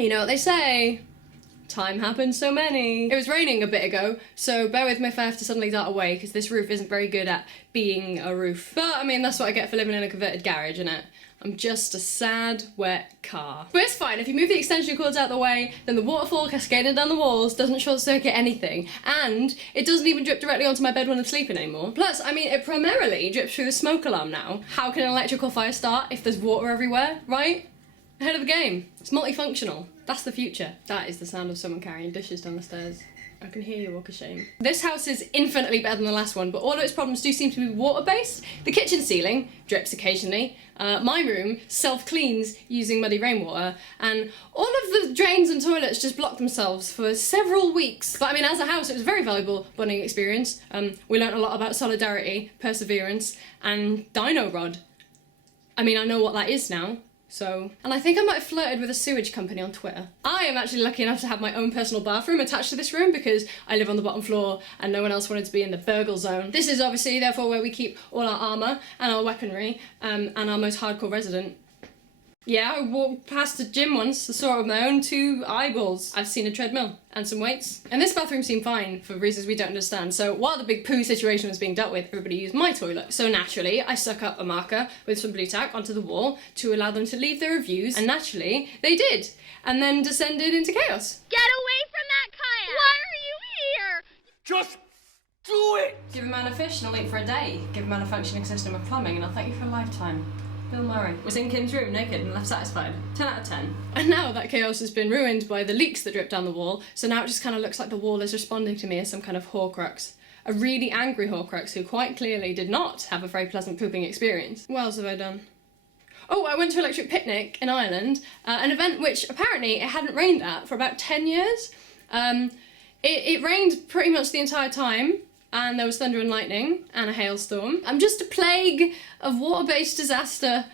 You know what they say, time happens so many. It was raining a bit ago, so bear with me if I have to suddenly dart away, because this roof isn't very good at being a roof. But, I mean, that's what I get for living in a converted garage, innit? I'm just a sad, wet car. But it's fine, if you move the extension cords out of the way, then the waterfall cascading down the walls doesn't short circuit anything, and it doesn't even drip directly onto my bed when I'm sleeping anymore. Plus, I mean, it primarily drips through the smoke alarm now. How can an electrical fire start if there's water everywhere, right? Ahead of the game. It's multifunctional. That's the future. That is the sound of someone carrying dishes down the stairs. I can hear you walk of shame. This house is infinitely better than the last one, but all of its problems do seem to be water-based. The kitchen ceiling drips occasionally. My room self-cleans using muddy rainwater, and all of the drains and toilets just block themselves for several weeks. But I mean, as a house, it was a very valuable bonding experience. We learnt a lot about solidarity, perseverance, and dino rod. I mean, I know what that is now. So, and I think I might have flirted with a sewage company on Twitter. I am actually lucky enough to have my own personal bathroom attached to this room because I live on the bottom floor and no one else wanted to be in the burgle zone. This is obviously therefore where we keep all our armour and our weaponry and our most hardcore resident. Yeah, I walked past a gym once and saw it with my own 2 eyeballs. I've seen a treadmill and some weights. And this bathroom seemed fine for reasons we don't understand. So while the big poo situation was being dealt with, everybody used my toilet. So naturally, I stuck up a marker with some blue tack onto the wall to allow them to leave their reviews. And naturally, they did. And then descended into chaos. Get away from that kayak! Why are you here? Just do it! Give a man a fish and he'll eat for a day. Give a man a functioning system of plumbing and I'll thank you for a lifetime. Bill Murray was in Kim's room naked and left satisfied. 10 out of 10. And now that chaos has been ruined by the leaks that drip down the wall, so now it just kind of looks like the wall is responding to me as some kind of Horcrux. A really angry Horcrux who quite clearly did not have a very pleasant pooping experience. What else have I done? Oh, I went to Electric Picnic in Ireland, an event which apparently it hadn't rained at for about 10 years. It rained pretty much the entire time, and there was thunder and lightning and a hailstorm. I'm just a plague of water-based disaster.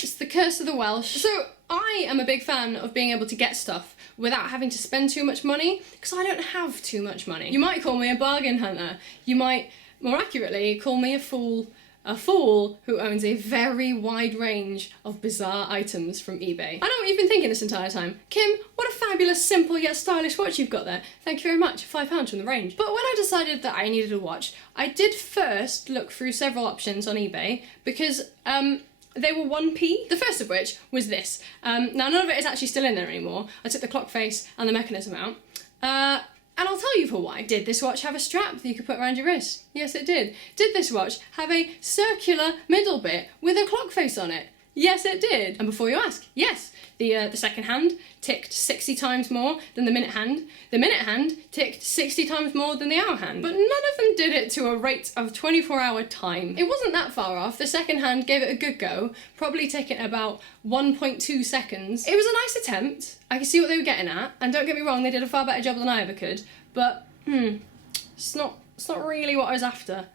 It's the curse of the Welsh. So I am a big fan of being able to get stuff without having to spend too much money, because I don't have too much money. You might call me a bargain hunter. You might, more accurately, call me a fool who owns a very wide range of bizarre items from eBay. I know what you've been thinking this entire time. Kim, what a fabulous, simple yet stylish watch you've got there. Thank you very much, £5 from the range. But when I decided that I needed a watch, I did first look through several options on eBay because they were 1p. The first of which was this. Now none of it is actually still in there anymore. I took the clock face and the mechanism out. And I'll tell you for why. Did this watch have a strap that you could put around your wrist? Yes, it did. Did this watch have a circular middle bit with a clock face on it? Yes, it did. And before you ask, yes, the second hand ticked 60 times more than the minute hand. The minute hand ticked 60 times more than the hour hand. But none of them did it to a rate of 24-hour time. It wasn't that far off. The second hand gave it a good go, probably taking about 1.2 seconds. It was a nice attempt. I could see what they were getting at, and don't get me wrong, they did a far better job than I ever could, but it's not really what I was after.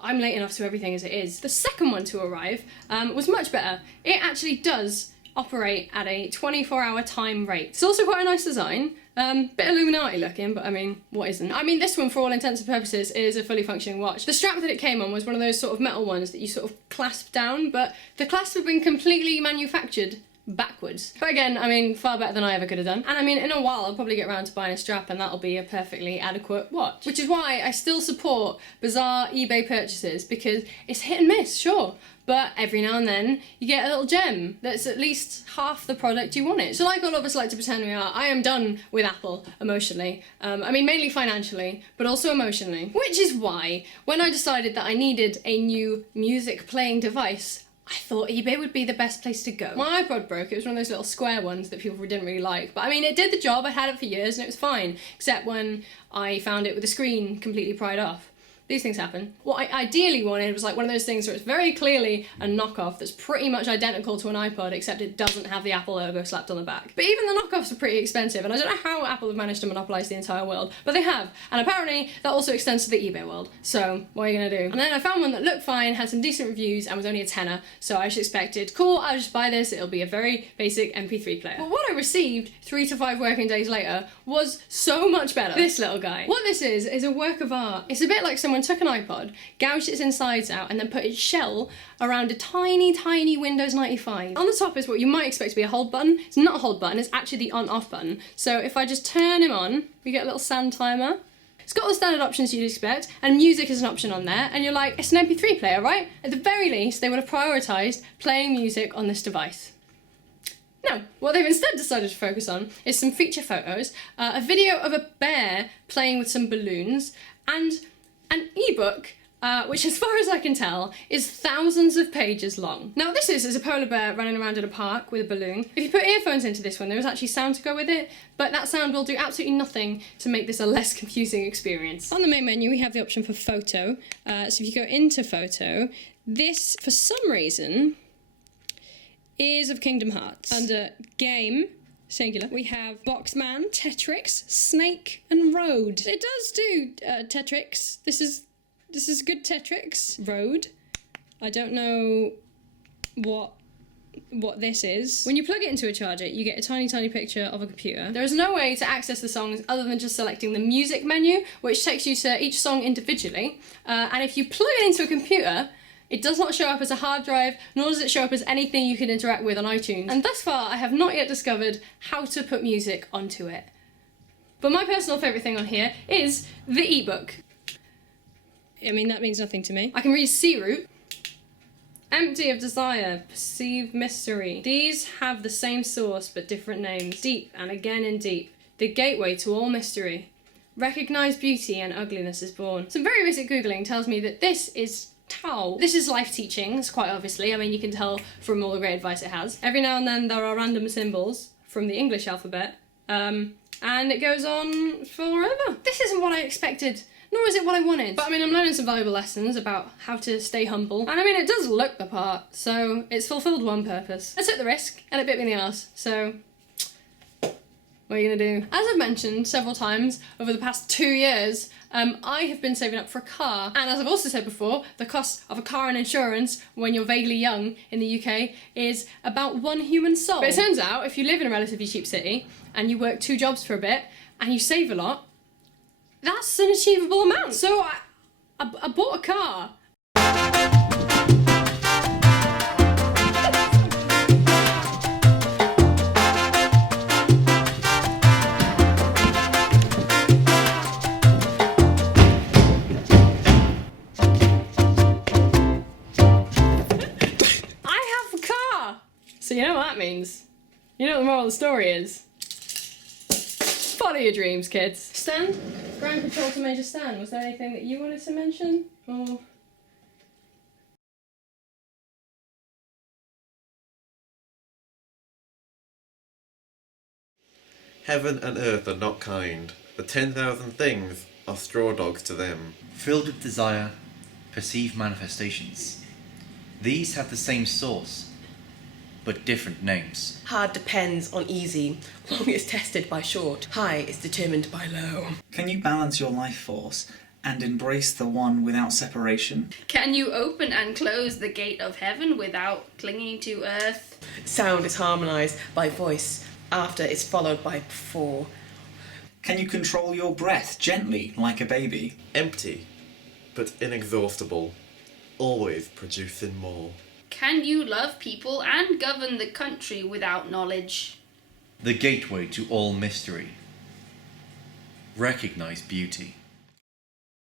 I'm late enough to everything as it is. The second one to arrive was much better. It actually does operate at a 24-hour time rate. It's also quite a nice design. Bit Illuminati looking, but I mean, what isn't? I mean, this one, for all intents and purposes, is a fully functioning watch. The strap that it came on was one of those sort of metal ones that you sort of clasp down, but the clasp had been completely manufactured backwards. But again, I mean, far better than I ever could have done. And I mean, in a while, I'll probably get around to buying a strap and that'll be a perfectly adequate watch. Which is why I still support bizarre eBay purchases, because it's hit and miss, sure. But every now and then, you get a little gem that's at least half the product you wanted. So like all of us like to pretend we are, I am done with Apple emotionally. I mean, mainly financially, but also emotionally. Which is why, when I decided that I needed a new music playing device, I thought eBay would be the best place to go. My iPod broke. It was one of those little square ones that people didn't really like. But I mean, it did the job. I had it for years and it was fine. Except when I found it with the screen completely pried off. These things happen. What I ideally wanted was like one of those things where it's very clearly a knockoff that's pretty much identical to an iPod, except it doesn't have the Apple logo slapped on the back. But even the knockoffs are pretty expensive, and I don't know how Apple have managed to monopolise the entire world, but they have. And apparently that also extends to the eBay world. So what are you gonna do? And then I found one that looked fine, had some decent reviews, and was only a tenner, so I just expected, cool, I'll just buy this, it'll be a very basic MP3 player. But what I received 3 to 5 working days later was so much better. This little guy. What this is a work of art. It's a bit like someone someone took an iPod, gouged its insides out, and then put its shell around a tiny, tiny Windows 95. On the top is what you might expect to be a hold button. It's not a hold button, it's actually the on-off button. So if I just turn him on, we get a little sound timer. It's got all the standard options you'd expect, and music is an option on there, and you're like, it's an MP3 player, right? At the very least, they would have prioritised playing music on this device. No, what they've instead decided to focus on is some feature photos, a video of a bear playing with some balloons, and an ebook, which as far as I can tell, is thousands of pages long. Now what this is a polar bear running around in a park with a balloon. If you put earphones into this one, there is actually sound to go with it, but that sound will do absolutely nothing to make this a less confusing experience. On the main menu, we have the option for photo. So if you go into photo, this, for some reason, is of Kingdom Hearts. Under game, singular, we have Boxman, Tetrix, Snake, and Road. It does do Tetrix. This is good Tetrix. Road. I don't know what this is. When you plug it into a charger, you get a tiny, tiny picture of a computer. There is no way to access the songs other than just selecting the music menu, which takes you to each song individually. And if you plug it into a computer, it does not show up as a hard drive, nor does it show up as anything you can interact with on iTunes. And thus far, I have not yet discovered how to put music onto it. But my personal favourite thing on here is the ebook. I mean, that means nothing to me. I can read Sea Root. Empty of desire, perceive mystery. These have the same source but different names. Deep and again in deep. The gateway to all mystery. Recognise beauty and ugliness is born. Some very basic Googling tells me that this is Tao. This is life teachings, quite obviously. I mean, you can tell from all the great advice it has. Every now and then there are random symbols from the English alphabet, and it goes on forever. This isn't what I expected, nor is it what I wanted. But I mean, I'm learning some valuable lessons about how to stay humble, and I mean, it does look the part, so it's fulfilled one purpose. I took the risk, and it bit me in the arse, so what are you gonna do? As I've mentioned several times over the past 2 years, I have been saving up for a car, and as I've also said before, the cost of a car and insurance when you're vaguely young in the UK is about one human soul. But it turns out, if you live in a relatively cheap city, and you work 2 jobs for a bit, and you save a lot, that's an achievable amount. So I bought a car. So you know what that means. You know what the moral of the story is. Follow your dreams, kids. Stan? Ground control to Major Stan. Was there anything that you wanted to mention? Or... Heaven and earth are not kind. The 10,000 things are straw dogs to them. Filled with desire, perceive manifestations. These have the same source, but different names. Hard depends on easy. Long is tested by short. High is determined by low. Can you balance your life force and embrace the one without separation? Can you open and close the gate of heaven without clinging to earth? Sound is harmonised by voice. After is followed by before. Can you control your breath gently like a baby? Empty, but inexhaustible. Always producing more. Can you love people and govern the country without knowledge? The gateway to all mystery. Recognize beauty.